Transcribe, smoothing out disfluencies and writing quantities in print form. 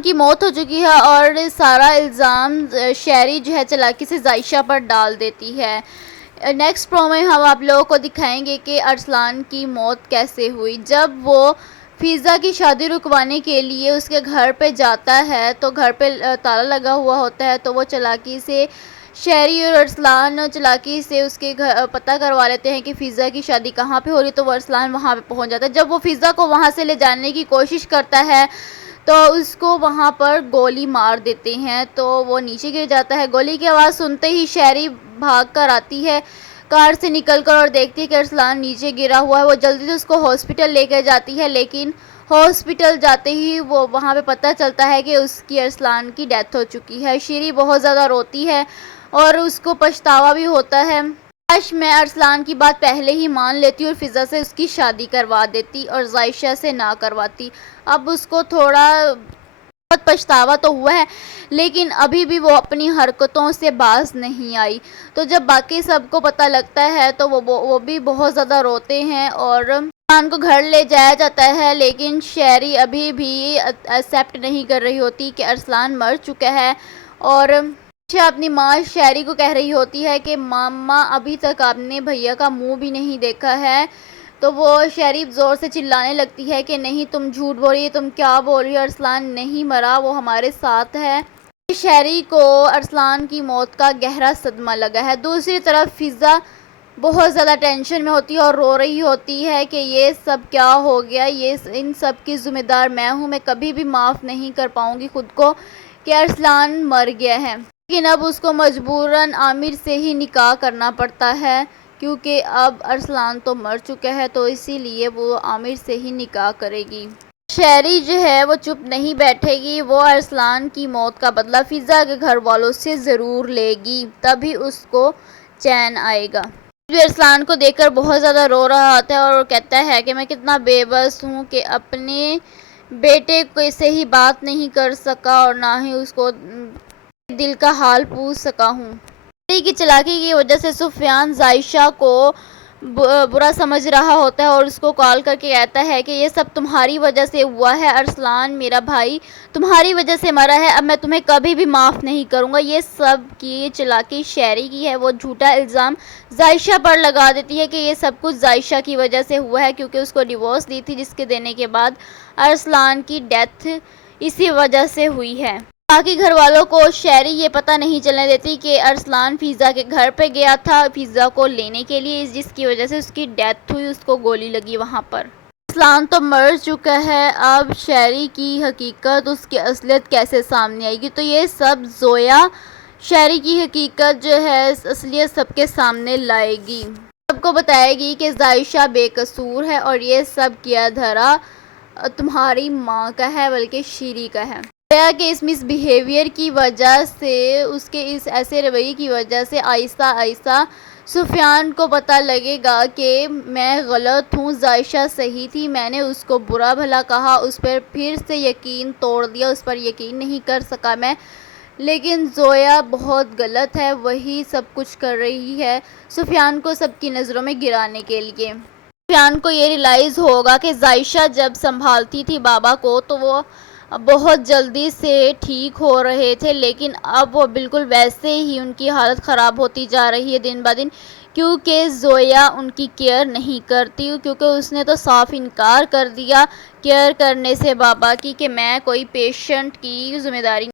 کی موت ہو چکی ہے اور سارا الزام شہری جو ہے چلاکی سے عائشہ پر ڈال دیتی ہے۔ نیکسٹ پرو میں ہم آپ لوگوں کو دکھائیں گے کہ ارسلان کی موت کیسے ہوئی۔ جب وہ فضا کی شادی رکوانے کے لیے اس کے گھر پہ جاتا ہے تو گھر پہ تالا لگا ہوا ہوتا ہے، تو وہ چلاکی سے شہری اور ارسلان چلاکی سے اس کے گھر پتہ کروا لیتے ہیں کہ فضا کی شادی کہاں پہ ہو رہی ہے، تو وہ ارسلان وہاں پہ پہنچ جاتا ہے۔ جب وہ فضا کو وہاں سے لے جانے کی کوشش کرتا ہے تو اس کو وہاں پر گولی مار دیتے ہیں، تو وہ نیچے گر جاتا ہے۔ گولی کی آواز سنتے ہی شہری بھاگ کر آتی ہے کار سے نکل کر اور دیکھتی ہے کہ ارسلان نیچے گرا ہوا ہے۔ وہ جلدی سے اس کو ہاسپٹل لے کر جاتی ہے، لیکن ہاسپٹل جاتے ہی وہ وہاں پہ پتہ چلتا ہے کہ اس کی ارسلان کی ڈیتھ ہو چکی ہے۔ شیری بہت زیادہ روتی ہے اور اس کو پچھتاوا بھی ہوتا ہے۔ کاش میں ارسلان کی بات پہلے ہی مان لیتی اور فضا سے اس کی شادی کروا دیتی اور عائشہ سے نہ کرواتی۔ اب اس کو تھوڑا بہت پچھتاوا تو ہوا ہے، لیکن ابھی بھی وہ اپنی حرکتوں سے باز نہیں آئی۔ تو جب باقی سب کو پتہ لگتا ہے تو وہ بھی بہت زیادہ روتے ہیں اور ارسلان کو گھر لے جایا جاتا ہے، لیکن شہری ابھی بھی ایکسیپٹ نہیں کر رہی ہوتی کہ ارسلان مر چکا ہے، اور اپنی ماں شہری کو کہہ رہی ہوتی ہے کہ ماما ابھی تک آپ نے بھیا کا منہ بھی نہیں دیکھا ہے۔ تو وہ شہری زور سے چلانے لگتی ہے کہ نہیں تم جھوٹ بول رہی ہے، تم کیا بول رہی ہو، ارسلان نہیں مرا، وہ ہمارے ساتھ ہے۔ شہری کو ارسلان کی موت کا گہرا صدمہ لگا ہے۔ دوسری طرف فضا بہت زیادہ ٹینشن میں ہوتی ہے اور رو رہی ہوتی ہے کہ یہ سب کیا ہو گیا، ان سب کی ذمہ دار میں ہوں، میں کبھی بھی معاف نہیں کر پاؤں گی خود کو کہ ارسلان مر گیا ہے۔ لیکن اب اس کو مجبوراً عامر سے ہی نکاح کرنا پڑتا ہے، کیونکہ اب ارسلان تو مر چکا ہے، تو اسی لیے وہ عامر سے ہی نکاح کرے گی۔ شہری جو ہے وہ چپ نہیں بیٹھے گی، وہ ارسلان کی موت کا بدلہ فضا کے گھر والوں سے ضرور لے گی، تبھی اس کو چین آئے گا۔ ارسلان کو دیکھ کر بہت زیادہ رو رہا ہوتا ہے اور کہتا ہے کہ میں کتنا بے بس ہوں کہ اپنے بیٹے سے ہی بات نہیں کر سکا اور نہ ہی اس کو دل کا حال پوچھ سکا ہوں۔ شہری کی چلاکی کی وجہ سے سفیان عائشہ کو برا سمجھ رہا ہوتا ہے اور اس کو کال کر کے کہتا ہے کہ یہ سب تمہاری وجہ سے ہوا ہے، ارسلان میرا بھائی تمہاری وجہ سے مرا ہے، اب میں تمہیں کبھی بھی معاف نہیں کروں گا۔ یہ سب کی چلاکی شہری کی ہے، وہ جھوٹا الزام عائشہ پر لگا دیتی ہے کہ یہ سب کچھ عائشہ کی وجہ سے ہوا ہے، کیونکہ اس کو ڈیورس دی تھی، جس کے دینے کے بعد ارسلان کی ڈیتھ اسی وجہ سے ہوئی ہے۔ باقی گھر والوں کو شہری یہ پتہ نہیں چلنے دیتی کہ ارسلان فضا کے گھر پہ گیا تھا فضا کو لینے کے لیے، جس کی وجہ سے اس کی ڈیتھ ہوئی، اس کو گولی لگی وہاں پر۔ ارسلان تو مر چکا ہے، اب شہری کی حقیقت، اس کی اصلیت کیسے سامنے آئے گی؟ تو یہ سب زویا شہری کی حقیقت جو ہے اصلیت سب کے سامنے لائے گی، سب کو بتائے گی کہ عائشہ بے قصور ہے اور یہ سب کیا دھرا تمہاری ماں کا ہے بلکہ شیری کا ہے۔ زویا کے اس مس بیہیویئر کی وجہ سے، اس کے اس ایسے رویے کی وجہ سے آہستہ آہستہ سفیان کو پتہ لگے گا کہ میں غلط ہوں، عائشہ صحیح تھی، میں نے اس کو برا بھلا کہا، اس پر پھر سے یقین توڑ دیا، اس پر یقین نہیں کر سکا میں، لیکن زویا بہت غلط ہے، وہی سب کچھ کر رہی ہے سفیان کو سب کی نظروں میں گرانے کے لیے۔ سفیان کو یہ ریئلائز ہوگا کہ عائشہ جب سنبھالتی تھی بابا کو تو وہ بہت جلدی سے ٹھیک ہو رہے تھے، لیکن اب وہ بالکل ویسے ہی ان کی حالت خراب ہوتی جا رہی ہے دن بہ دن، کیونکہ زویا ان کی کیئر نہیں کرتی، کیونکہ اس نے تو صاف انکار کر دیا کیئر کرنے سے بابا کی، کہ میں کوئی پیشنٹ کی ذمہ داری